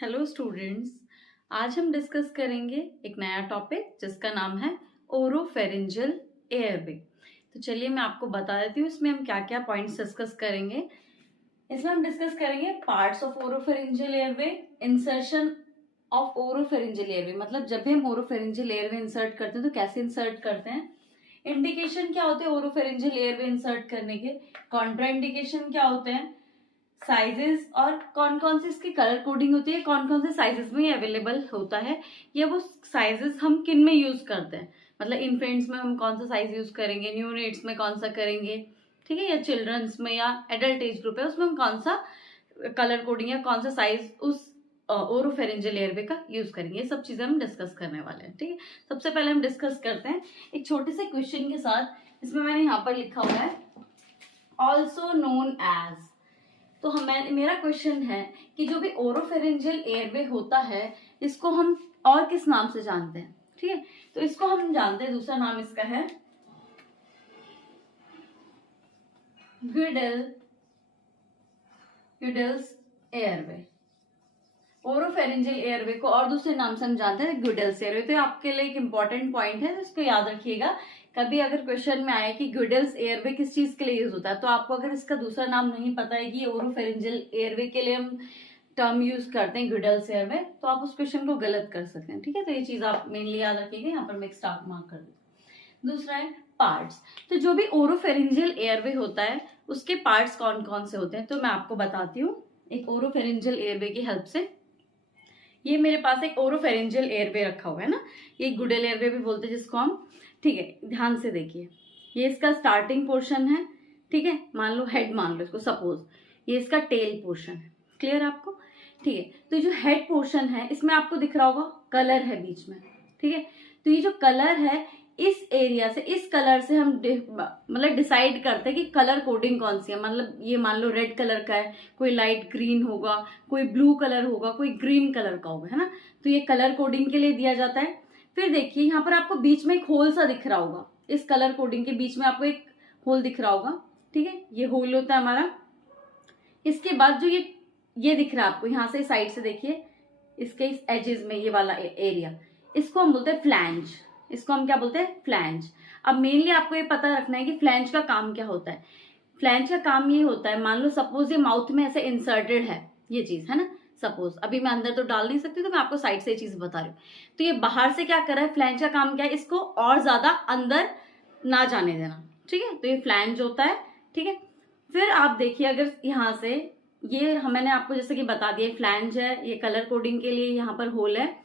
Hello students. आज हम discuss करेंगे एक नया टॉपिक जिसका नाम है ओरोफेरिंजियल एयरवे। तो चलिए मैं आपको बता देती हूँ इसमें हम क्या क्या पॉइंट्स डिस्कस करेंगे। इसमें हम डिस्कस करेंगे parts of oropharyngeal airway, insertion of oropharyngeal airway, मतलब जब भी हम ओरोफेरिंजियल एयरवे इंसर्ट करते हैं तो कैसे इंसर्ट करते हैं, इंडिकेशन क्या होते हैं ओरोफेरिंजियल एयरवे इंसर्ट करने के, कॉन्ट्राइंडिकेशन क्या होते हैं, साइजेस और कौन कौन से इसकी कलर कोडिंग होती है, कौन कौन से साइजेस में अवेलेबल होता है, या वो साइजेस हम किन में यूज करते हैं, मतलब इन्फेंट्स में हम कौन सा साइज यूज करेंगे, न्यूनेट्स में कौन सा करेंगे, ठीक है, या चिल्ड्रंस में या एडल्ट एज ग्रुप है उसमें हम कौन सा कलर कोडिंग या कौन सा साइज उस ओरोफेरिंजियल एयरवे का यूज करेंगे। ये सब चीजें हम डिस्कस करने वाले हैं। ठीक है, सबसे पहले हम डिस्कस करते हैं एक छोटे से क्वेश्चन के साथ। इसमें मैंने यहाँ पर लिखा हुआ है ऑल्सो नोन एज। तो मेरा क्वेश्चन है कि जो भी ओरोफेरिंजियल एयरवे होता है इसको हम और किस नाम से जानते हैं। ठीक है, तो इसको हम जानते हैं, दूसरा नाम इसका है ग्यूडेल्स एयरवे। ओरोफेरिंजियल एयरवे को और दूसरे नाम से हम जानते हैं ग्यूडेल्स एयरवे। तो आपके लिए एक इंपॉर्टेंट पॉइंट है, इसको याद रखिएगा। कभी अगर क्वेश्चन में आया कि ग्यूडेल्स एयरवे किस चीज के लिए यूज होता है, तो आपको अगर इसका दूसरा नाम नहीं पता है कि ओरोफेरिंजियल एयरवे के लिए हम टर्म यूज करते हैं ग्यूडेल्स एयरवे, तो आप उस क्वेश्चन को गलत कर सकते हैं। ठीक है, तो ये चीज आप मेनली याद रखिएगा। यहाँ पर मैं एक स्टार मार्क कर दूँ। दूसरा है पार्ट्स। तो जो भी ओरोफेरिंजियल एयरवे होता है उसके पार्ट्स कौन कौन से होते हैं, तो मैं आपको बताती हूँ एक ओरोफेरिंजियल एयरवे की हेल्प से। ये मेरे पास एक ओरोफेरिंजियल एयरवे रखा हुआ है ना, ये गुडेल एयरवे भी बोलते हैं जिसको हम। ठीक है, ध्यान से देखिए, ये इसका स्टार्टिंग पोर्शन है। ठीक है, मान लो हेड, मान लो इसको सपोज, ये इसका टेल पोर्शन है। क्लियर आपको? ठीक है, तो जो हेड पोर्शन है इसमें आपको दिख रहा होगा कलर है बीच में। ठीक है, तो ये जो कलर है इस एरिया से, इस कलर से हम मतलब डिसाइड करते हैं कि कलर कोडिंग कौन सी है। मतलब ये मान लो रेड कलर का है, कोई लाइट ग्रीन होगा, कोई ब्लू कलर होगा, कोई ग्रीन कलर का होगा, है ना। तो ये कलर कोडिंग के लिए दिया जाता है। फिर देखिए यहाँ पर आपको बीच में एक होल सा दिख रहा होगा, इस कलर कोडिंग के बीच में आपको एक होल दिख रहा होगा। ठीक है, ये होल होता है हमारा। इसके बाद जो ये दिख रहा है आपको, यहाँ से साइड से देखिए, इसके इस एजेस में ये वाला एरिया, इसको हम बोलते हैं फ्लैंज। इसको हम क्या बोलते हैं? फ्लैंज। अब मेनली आपको ये पता रखना है कि फ्लैंज का काम क्या होता है। फ्लैंज का काम ये होता है, मान लो सपोज ये माउथ में ऐसे इंसर्टेड है ये चीज, है ना। सपोज अभी मैं अंदर तो डाल नहीं सकती, तो मैं आपको साइड से ये चीज बता रही हूँ। तो ये बाहर से क्या कर रहा है, फ्लैंज का काम क्या है, इसको और ज्यादा अंदर ना जाने देना। ठीक है, तो ये फ्लैंज होता है। ठीक है, फिर आप देखिए अगर यहाँ से ये मैंने आपको जैसे कि बता दिया फ्लैंज है, ये कलर कोडिंग के लिए यहाँ पर होल है।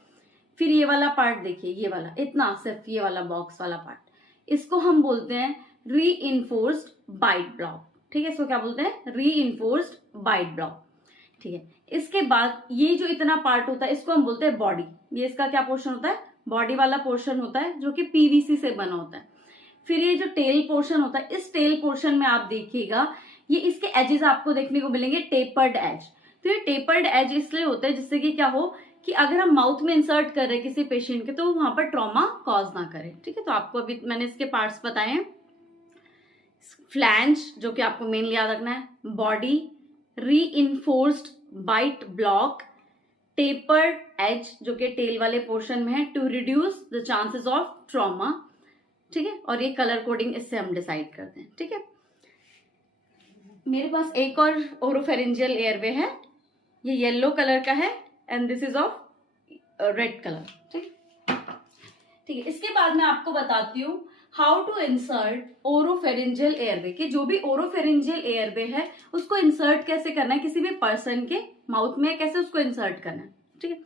फिर ये वाला पार्ट देखिए, ये वाला इतना, सिर्फ ये वाला बॉक्स वाला पार्ट, इसको हम बोलते हैं रीइंफोर्स्ड बाइट ब्लॉक। ठीक है, इसको क्या बोलते हैं? Reinforced bite block. ठीक है, इसके बाद ये जो इतना पार्ट होता है इसको हम बोलते हैं बॉडी। ये इसका क्या पोर्शन होता है? बॉडी वाला पोर्शन होता है, जो कि पीवीसी से बना होता है। फिर ये जो टेल पोर्शन होता है, इस टेल पोर्शन में आप देखिएगा ये इसके एजेस आपको देखने को मिलेंगे टेपर्ड एज। तो ये टेपर्ड एज इसलिए होता है जिससे कि क्या हो कि अगर हम माउथ में इंसर्ट कर रहे हैं किसी पेशेंट के, तो वहां पर ट्रॉमा कॉज ना करे। ठीक है, तो आपको अभी मैंने इसके पार्ट्स बताए हैं। फ्लैंज जो कि आपको मेनली याद रखना है, body, reinforced bite block, tapered edge जो कि टेल वाले पोर्शन में है, to reduce the chances of trauma. ठीक है, और ये कलर कोडिंग इससे हम डिसाइड करते हैं। ठीक है, मेरे पास एक और ओरोफेरिंजियल एयरवे है, ये येलो कलर का है and this is of red colour. ठीक है, इसके बाद मैं आपको बताती हूँ हाउ टू इंसर्ट ओरोफेरिंजियल एयरवे, कि जो भी ओरोफेरिंजियल एयरवे है उसको इंसर्ट कैसे करना है किसी भी पर्सन के माउथ में, कैसे उसको इंसर्ट करना है। ठीक है,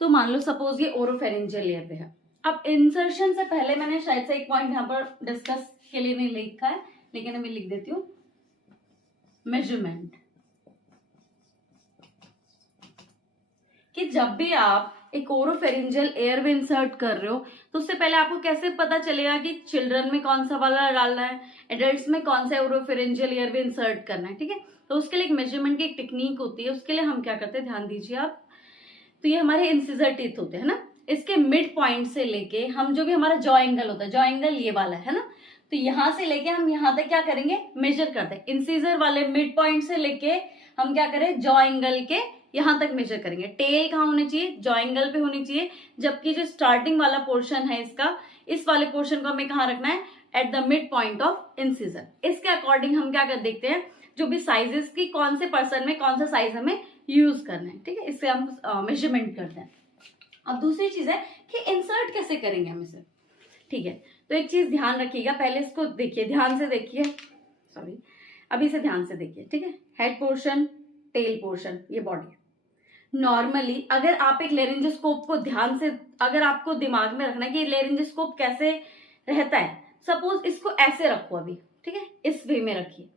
तो मान लो सपोज ये ओरोफेरिंजियल एयरवे है। अब इंसर्शन से पहले मैंने शायद से एक पॉइंट यहाँ पर डिस्कस के लिए नहीं लिखा है, लेकिन मैं लिख देती हूँ, मेजरमेंट। कि जब भी आप एक ओरोफेरिंजियल एयरवे इंसर्ट कर रहे हो तो उससे पहले आपको कैसे पता चलेगा कि चिल्ड्रन में कौन सा वाला डालना है, एडल्ट्स में कौन सा ओरोफेरिंजियल एयरवे इंसर्ट करना है। ठीक है, तो उसके लिए एक मेजरमेंट की एक टेक्निक होती है। उसके लिए हम क्या करते हैं, ध्यान दीजिए आप। तो ये हमारे इंसिजर टीथ होते हैं ना, इसके मिड पॉइंट से लेके हम जो भी हमारा जॉ एंगल होता है, जॉ एंगल ये वाला है ना, तो यहां से लेके हम यहाँ तक क्या करेंगे, मेजर करते हैं। इंसिजर वाले मिड पॉइंट से लेके हम क्या करें, जॉ एंगल के यहाँ तक मेजर करेंगे। टेल कहाँ होनी चाहिए, जॉ एंगल पे होनी चाहिए, जबकि जो स्टार्टिंग वाला पोर्शन है इसका, इस वाले पोर्शन को हमें कहाँ रखना है, at the mid point of incision. इसके अकॉर्डिंग हम क्या कर देखते हैं, जो भी साइजेस की कौन से पर्सन में कौन सा साइज हमें यूज करना है, ठीक है, इससे हम मेजरमेंट करते हैं। अब दूसरी चीज है कि इंसर्ट कैसे करेंगे हम इसे, ठीक है। तो एक चीज ध्यान रखिएगा, पहले इसको देखिए, ध्यान से देखिए, सॉरी, अभी इसे ध्यान से देखिए, ठीक है। हेड पोर्शन, टेल पोर्शन, ये बॉडी। नॉर्मली अगर आप एक लेरिंजोस्कोप को ध्यान से, अगर आपको दिमाग में रखना है कि लेरिंजोस्कोप कैसे रहता है, सपोज इसको ऐसे रखो अभी, ठीक है, इस वे में रखिए।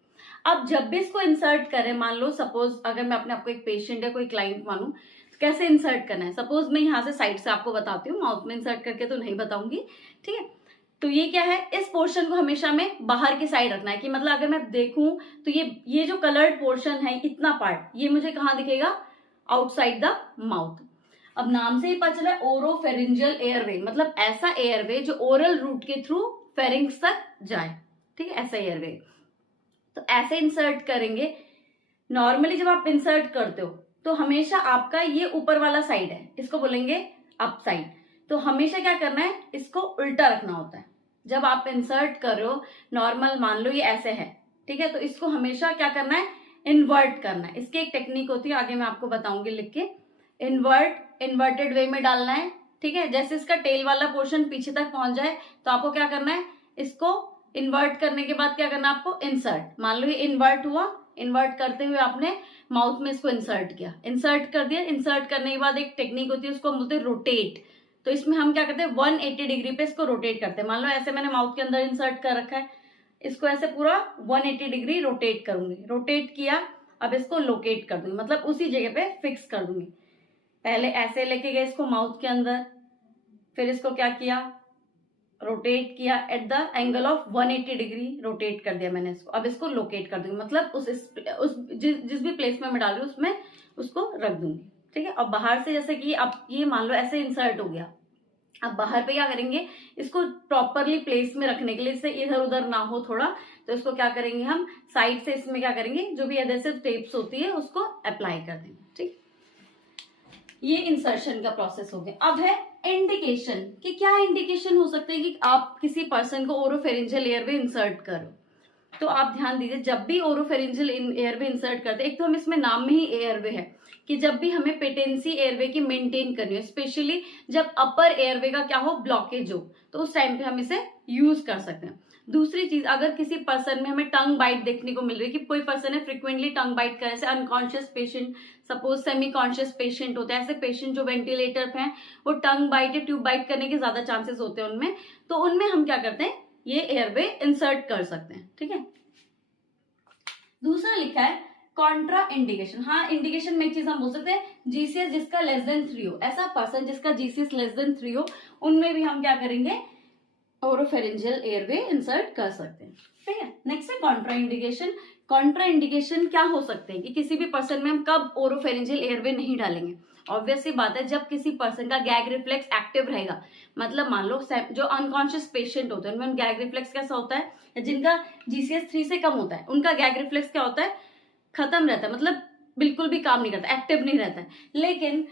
अब जब भी इसको इंसर्ट करें, मान लो सपोज अगर मैं अपने आपको एक पेशेंट या कोई क्लाइंट मानूं, कैसे इंसर्ट करना है, सपोज मैं यहाँ से साइड से आपको बताती हूँ, माउथ में इंसर्ट करके तो नहीं बताऊंगी, ठीक है। तो ये क्या है, इस पोर्शन को हमेशा में बाहर की साइड रखना है, कि मतलब अगर मैं देखूं तो ये जो कलर्ड पोर्शन है, इतना पार्ट, ये मुझे कहाँ दिखेगा, आउटसाइड द माउथ। अब नाम से ही पता चला, ओरोफेरिंजियल एयरवे, मतलब ऐसा एयरवे जो ओरल रूट के थ्रू फेरिंग्स तक जाए, ठीक है, ऐसा एयरवे। तो ऐसे इंसर्ट करेंगे। नॉर्मली जब आप इंसर्ट करते हो तो हमेशा आपका ये ऊपर वाला साइड है, इसको बोलेंगे अप साइड। तो हमेशा क्या करना है, इसको उल्टा रखना होता है। जब आप इंसर्ट कर रहे हो, नॉर्मल मान लो ये ऐसे है, ठीक है, तो इसको हमेशा क्या करना है, इन्वर्ट करना है। इसकी एक टेक्निक होती है, आगे मैं आपको बताऊंगी लिख के। इन्वर्टेड वे में डालना है, ठीक है। जैसे इसका टेल वाला पोर्शन पीछे तक पहुंच जाए तो आपको क्या करना है, इसको इन्वर्ट करने के बाद क्या करना है आपको, इंसर्ट। मान लो ये इन्वर्ट हुआ, इन्वर्ट करते हुए आपने माउथ में इसको इंसर्ट किया, इंसर्ट कर दिया। इंसर्ट करने के बाद एक टेक्निक होती है, उसको हम बोलते हैं रोटेट। तो इसमें हम क्या करते हैं, 180 डिग्री पे इसको रोटेट करते हैं। मान लो ऐसे मैंने माउथ के अंदर इंसर्ट कर रखा है, इसको ऐसे पूरा 180 डिग्री रोटेट करूंगी। रोटेट किया, अब इसको लोकेट कर दूंगी, मतलब उसी जगह पे फिक्स कर दूंगी। पहले ऐसे लेके गए इसको माउथ के अंदर, फिर इसको क्या किया, रोटेट किया at the angle of 180 degree, rotate कर दिया मैंने इसको। अब इसको लोकेट कर दूंगी, मतलब उस जिस भी प्लेस में मैं डाल रही हूँ उसमें उसको रख दूंगी, ठीक है। अब बाहर से जैसे कि अब ये मान लो ऐसे इंसर्ट हो गया, अब बाहर पे क्या करेंगे, इसको प्रॉपरली प्लेस में रखने के लिए, इससे इधर उधर ना हो थोड़ा, तो इसको क्या करेंगे हम, साइड से इसमें क्या करेंगे, जो भी एडहेसिव टेप्स होती है उसको अप्लाई कर देंगे, ठीक। ये इंसर्शन का प्रोसेस हो गया। अब है इंडिकेशन, कि क्या इंडिकेशन हो सकता है कि आप किसी पर्सन को ओरोफेरिंजियल एयरवे इंसर्ट करो। तो आप ध्यान दीजिए, जब भी ओरोफेरिंजियल एयरवे इंसर्ट करते हैं, एक तो हम इसमें नाम में ही एयरवे है कि जब भी हमें पेटेंसी एयरवे की मेंटेन करनी है, स्पेशली जब अपर एयरवे का क्या हो, ब्लॉकेज हो, तो उस टाइम पे हम इसे यूज कर सकते हैं। दूसरी चीज, अगर किसी पर्सन में हमें टंग बाइट देखने को मिल रही है, कि कोई पर्सन है फ्रिक्वेंटली टंग बाइट करे, जैसे unconscious patient, suppose semi conscious patient होते हैं, ऐसे पेशेंट जो वेंटिलेटर पे हैं, वो टंग बाइट या ट्यूब बाइट करने के ज्यादा चांसेस होते हैं उनमें, तो उनमें हम क्या करते हैं, ये एयरवे इंसर्ट कर सकते हैं, ठीक है। दूसरा लिखा है कॉन्ट्रा इंडिकेशन। हाँ, इंडिकेशन में एक चीज हम बोल सकते हैं, जीसीएस जिसका लेस देन 3 हो, ऐसा पर्सन जिसका जीसीएस लेस देन 3 हो, उनमें भी हम क्या करेंगे, ओरोफेरिंजियल एयरवे इंसर्ट कर सकते हैं, ठीक है। नेक्स्ट है कॉन्ट्रा इंडिकेशन। कॉन्ट्रा इंडिकेशन क्या हो सकते हैं, कि किसी भी पर्सन में हम कब ओरोफेरिंजियल एयरवे नहीं डालेंगे। ऑब्वियस सी बात है, जब किसी पर्सन का गैग रिफ्लेक्स एक्टिव रहेगा, मतलब मान लो जो अनकॉन्शियस पेशेंट होते हैं उनमें गैग रिफ्लेक्स कैसा होता है, जिनका जीसीएस 3 से कम होता है, उनका गैग रिफ्लेक्स क्या होता है, खत्म रहता है, मतलब बिल्कुल भी काम नहीं करता, एक्टिव नहीं रहता है। लेकिन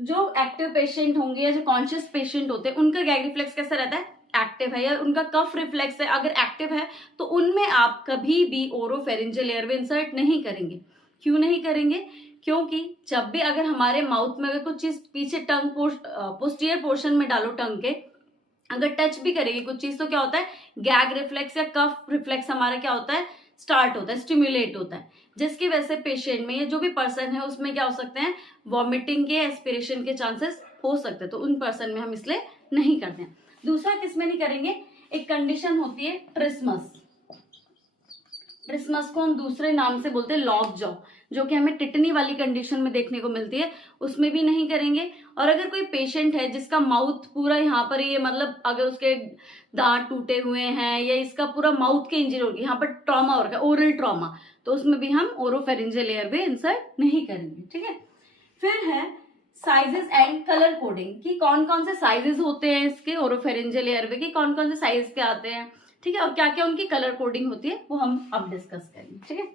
जो एक्टिव पेशेंट होंगे या जो कॉन्शियस पेशेंट होते हैं, उनका गैग रिफ्लेक्स कैसा रहता है, एक्टिव है, या उनका कफ रिफ्लेक्स है अगर एक्टिव है, तो उनमें आप कभी भी ओरोफेरिंजियल एयरवे इंसर्ट नहीं करेंगे। क्यों नहीं करेंगे, क्योंकि जब भी अगर हमारे माउथ में अगर कुछ चीज पीछे टंग पोस्टीरियर पोर्शन में डालो, टंग के अगर टच भी करेगी कुछ चीज, तो क्या होता है, गैग रिफ्लेक्स या कफ रिफ्लेक्स हमारा क्या होता है, स्टार्ट होता है, स्टिमुलेट होता है, जिसकी वजह से पेशेंट में, या जो भी पर्सन है उसमें क्या हो सकते हैं, वॉमिटिंग के, एस्पिरेशन के चांसेस हो सकते हैं, तो उन पर्सन में हम इसलिए नहीं करते हैं। दूसरा किसमें नहीं करेंगे, एक कंडीशन होती है ट्रिस्मस। ट्रिस्मस को हम दूसरे नाम से बोलते हैं लॉक जॉ, जो कि हमें टिटनी वाली कंडीशन में देखने को मिलती है, उसमें भी नहीं करेंगे। और अगर कोई पेशेंट है जिसका माउथ पूरा यहाँ पर, ये मतलब अगर उसके दांत टूटे हुए हैं या इसका पूरा माउथ के इंजरी होगी, यहाँ पर ट्रॉमा हो रखा है, ओरल ट्रॉमा, तो उसमें भी हम ओरोफेरिंजियल एयरवे इंसर्ट नहीं करेंगे, ठीक है। फिर है साइजेस एंड कलर कोडिंग, कि कौन कौन से साइजेस होते हैं इसके ओरोफेरिंजियल एयरवे के, कौन कौन से साइज के आते हैं, ठीक है, और क्या क्या उनकी कलर कोडिंग होती है, वो हम अब डिस्कस करेंगे, ठीक है।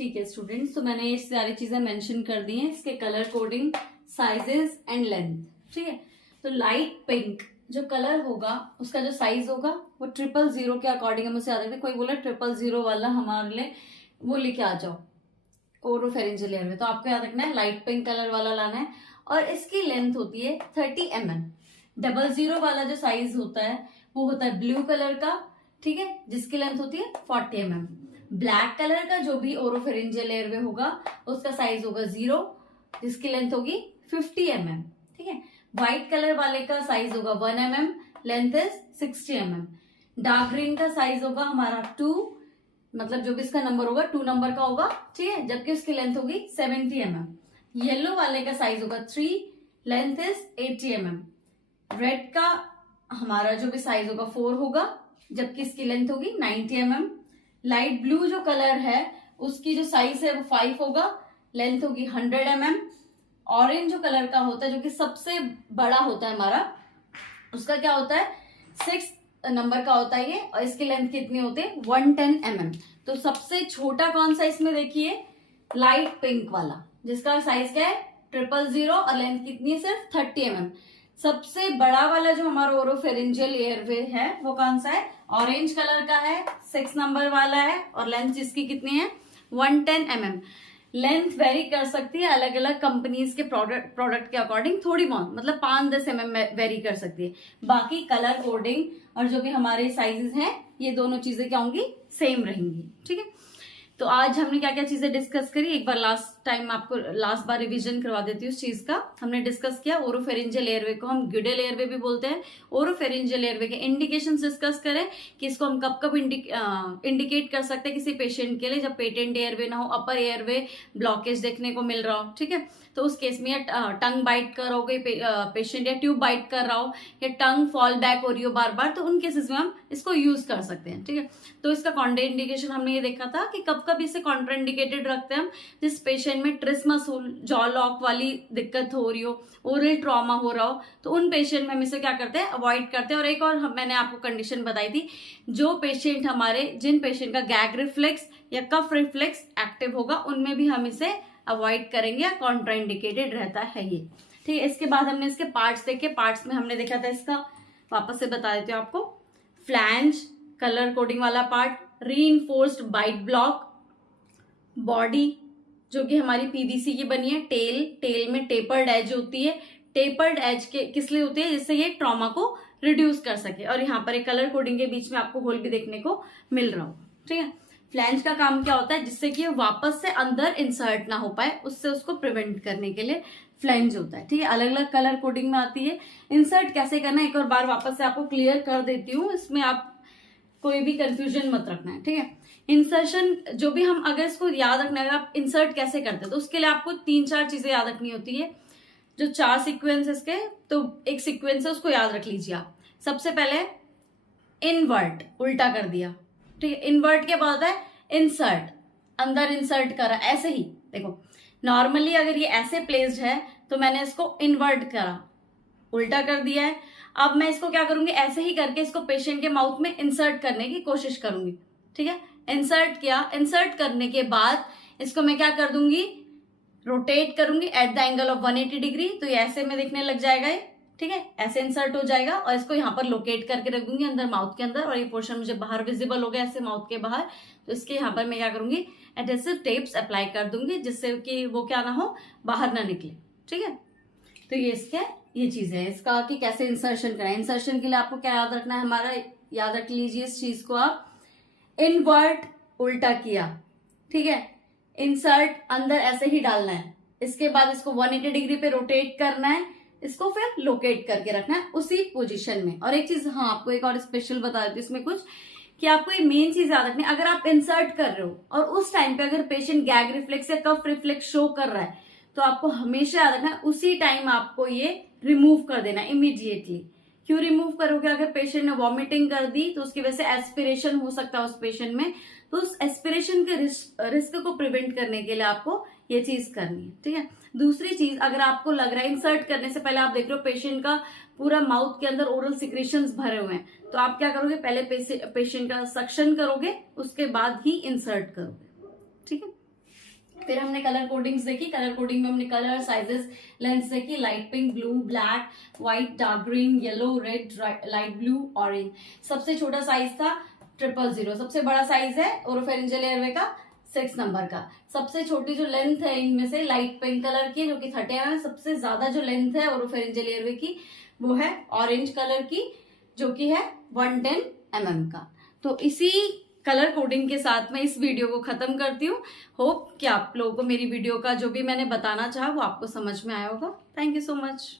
ठीक है स्टूडेंट्स, तो मैंने ये सारी चीजें मेंशन कर दी हैं, इसके colour coding, sizes and length. ठीक है, तो लाइट पिंक जो कलर होगा उसका जो साइज होगा वो 000 के अकॉर्डिंग हम उसे याद रखते हैं। कोई बोला 000 वाला हमारे लिए वो लेके आ जाओ ओरोफेरिंजियल एयरवे, तो आपको याद रखना है लाइट पिंक कलर वाला लाना है। और इसकी लेंथ होती है 30 mm। 00 वाला जो साइज होता है वो होता है ब्लू कलर का, ठीक है, जिसकी लेंथ होती है 40 mm। ब्लैक कलर का जो भी ओरोफेरिंजियल एयरवे होगा उसका साइज होगा 0, जिसकी लेंथ होगी 50 mm। ठीक है, व्हाइट कलर वाले का साइज होगा 1 mm, length is 60 mm। Dark green का साइज होगा हमारा 2, मतलब जो भी इसका नंबर होगा 2 नंबर का होगा, ठीक है, जबकि उसकी लेंथ होगी 70 mm। येलो वाले का साइज होगा 3, लेंथ इज 80 mm। रेड का हमारा जो भी साइज होगा 4 होगा, जबकि इसकी लेंथ होगी 90 mm। लाइट ब्लू जो कलर है उसकी जो साइज है वो 5 होगा, लेंथ होगी 100 mm। ऑरेंज जो कलर का होता है जो कि सबसे बड़ा होता है हमारा, उसका क्या होता है 6 नंबर का होता है ये, और इसकी लेंथ कितनी होती है 110 mm। तो सबसे छोटा कौन सा इसमें देखिए लाइट पिंक वाला, जिसका साइज क्या है 000 और लेंथ कितनी है सिर्फ 30 mm। सबसे बड़ा वाला जो हमारा ओरोफेरिंजियल एयरवे है वो कौन सा है, ऑरेंज कलर का है, 6 नंबर वाला है, और लेंथ जिसकी कितनी है 110 mm। लेंथ वेरी कर सकती है अलग अलग कंपनीज के प्रोडक्ट के अकॉर्डिंग, थोड़ी बहुत मतलब 5-10 mm वेरी कर सकती है। बाकी कलर कोडिंग और जो भी हमारे साइजेस हैं ये दोनों चीजें क्या होंगी, सेम रहेंगी। ठीक है, तो आज हमने क्या क्या चीजें डिस्कस करी, एक बार लास्ट बार रिवीजन करवा देती हूँ उस चीज का। हमने डिस्कस किया ओरोफेरिंजियल एयरवे को हम गिडेल एयरवे भी बोलते हैं। ओरोफेरिंजियल एयरवे के इंडिकेशंस डिस्कस करें कि इसको हम कब कब इंडिकेट कर सकते हैं किसी पेशेंट के लिए, जब पेटेंट एयरवे ना हो, अपर एयरवे ब्लॉकेज देखने को मिल रहा हो। ठीक है, तो उस केस में या टंग बाइट कर रहा हो पेशेंट, या ट्यूब बाइट कर रहा हो, या टंग फॉल बैक हो रही हो बार बार, तो उन केसेस में हम इसको यूज कर सकते हैं। ठीक है, तो इसका कॉन्ट्रा इंडिकेशन हमने ये देखा था कि कब कब इसे कॉन्ट्रा इंडिकेटेड रखते हैं हम, जिस पेशेंट में ट्रिस्मस हो, जॉ लॉक वाली दिक्कत हो रही हो, ओरल ट्रॉमा हो रहा हो, तो उन पेशेंट में हम इसे क्या करते हैं अवॉइड करते हैं। और एक और मैंने आपको कंडीशन बताई थी, जो पेशेंट जिन पेशेंट का गैग रिफ्लेक्स या कफ रिफ्लेक्स एक्टिव होगा उनमें भी हम इसे अवॉइड करेंगे या कॉन्ट्रा इंडिकेटेड रहता है ये। ठीक है, इसके बाद हमने इसके पार्ट्स देखे। पार्ट्स में हमने देखा था, इसका वापस से बता देती हूँ आपको, फ्लैंज कलर कोडिंग वाला part, reinforced bite block, body जो कि हमारी पीवीसी की बनी है, टेल में टेपर्ड एज होती है, टेपर्ड एज के किस लिए होती है, जिससे ये ट्रॉमा को रिड्यूस कर सके। और यहाँ पर एक कलर कोडिंग के बीच में आपको होल भी देखने को मिल रहा हो। ठीक है, फ्लैंज का काम क्या होता है, जिससे कि वापस से अंदर इंसर्ट ना हो पाए, उससे उसको प्रिवेंट करने के लिए फ्लैंज होता है। ठीक है, अलग अलग कलर कोडिंग में आती है। इंसर्ट कैसे करना है एक और बार वापस से आपको क्लियर कर देती हूँ, इसमें आप कोई भी कंफ्यूजन मत रखना है। ठीक है, इंसर्शन जो भी हम अगर इसको याद रखना है, अगर आप इंसर्ट कैसे करते हैं तो उसके लिए आपको 3-4 चीजें याद रखनी होती है। जो 4 सीक्वेंस के, तो एक सीक्वेंस है उसको याद रख लीजिए आप। सबसे पहले इनवर्ट, उल्टा कर दिया। ठीक है, इनवर्ट क्या होता है, इंसर्ट, अंदर इंसर्ट करा, ऐसे ही देखो नॉर्मली अगर ये ऐसे प्लेस्ड है तो मैंने इसको इनवर्ट करा, उल्टा कर दिया है। अब मैं इसको क्या करूंगी, ऐसे ही करके इसको पेशेंट के माउथ में इंसर्ट करने की कोशिश करूंगी। ठीक है, इंसर्ट किया, इंसर्ट करने के बाद इसको मैं क्या कर दूंगी, रोटेट करूंगी at the angle of 180 degree, तो ये ऐसे में दिखने लग जाएगा ये। ठीक है, ऐसे इंसर्ट हो जाएगा, और इसको यहाँ पर लोकेट करके रख दूंगी अंदर माउथ के अंदर, और ये पोर्शन मुझे बाहर विजिबल हो गया ऐसे माउथ के बाहर, तो इसके यहाँ पर मैं क्या करूंगी एडहेसिव टेप्स अप्लाई कर दूंगी, जिससे कि वो क्या ना हो, बाहर ना निकले। ठीक है, तो ये चीज है इसका कि कैसे इंसर्शन करें। इंसर्शन के लिए आपको क्या याद रखना है हमारा, याद रख लीजिए इस चीज को आप, इनवर्ट उल्टा किया, ठीक है, इंसर्ट अंदर ऐसे ही डालना है, इसके बाद इसको 180 डिग्री पे रोटेट करना है, इसको फिर लोकेट करके रखना है उसी पोजीशन में। और एक चीज हाँ आपको एक और स्पेशल बता देती हूँ इसमें कुछ, कि आपको ये मेन चीज याद रखनी है, अगर आप इंसर्ट कर रहे हो और उस टाइम पे अगर पेशेंट गैग रिफ्लेक्स या कफ रिफ्लेक्स शो कर रहा है, तो आपको हमेशा याद रखना है उसी टाइम आपको ये रिमूव कर देना इमीडिएटली। क्यों रिमूव करोगे, अगर पेशेंट ने वॉमिटिंग कर दी तो उसकी वजह से एस्पिरेशन हो सकता है उस पेशेंट में, तो उस एस्पिरेशन के रिस्क को प्रिवेंट करने के लिए आपको ये चीज करनी है। ठीक है, दूसरी चीज, अगर आपको लग रहा है इंसर्ट करने से पहले आप देख रहे हो पेशेंट का पूरा माउथ के अंदर ओरल सिक्रेशंस भरे हुए हैं, तो आप क्या करोगे, पहले पेशेंट का सक्शन करोगे, उसके बाद ही इंसर्ट करोगे। ठीक है, फिर हमने कलर कोडिंग्स देखी, कलर कोडिंग में हमने कलर, साइजेस, लेंथ देखी, light pink, blue, black, white, dark green, yellow, red, light blue, orange. सबसे छोटा साइज था 000, सबसे बड़ा साइज है ओरोफेरिंजियल एयरवे का 6 नंबर का। सबसे छोटी जो लेंथ है इनमें से लाइट पिंक कलर की जो कि 30 mm है। सबसे ज्यादा जो लेंथ है ओरोफेरिंजियल एयरवे की वो है ऑरेंज कलर की जो कि है 110 mm का। तो इसी कलर कोडिंग के साथ मैं इस वीडियो को खत्म करती हूँ। होप कि आप लोगों को मेरी वीडियो का जो भी मैंने बताना चाहा वो आपको समझ में आया होगा। Thank you so much.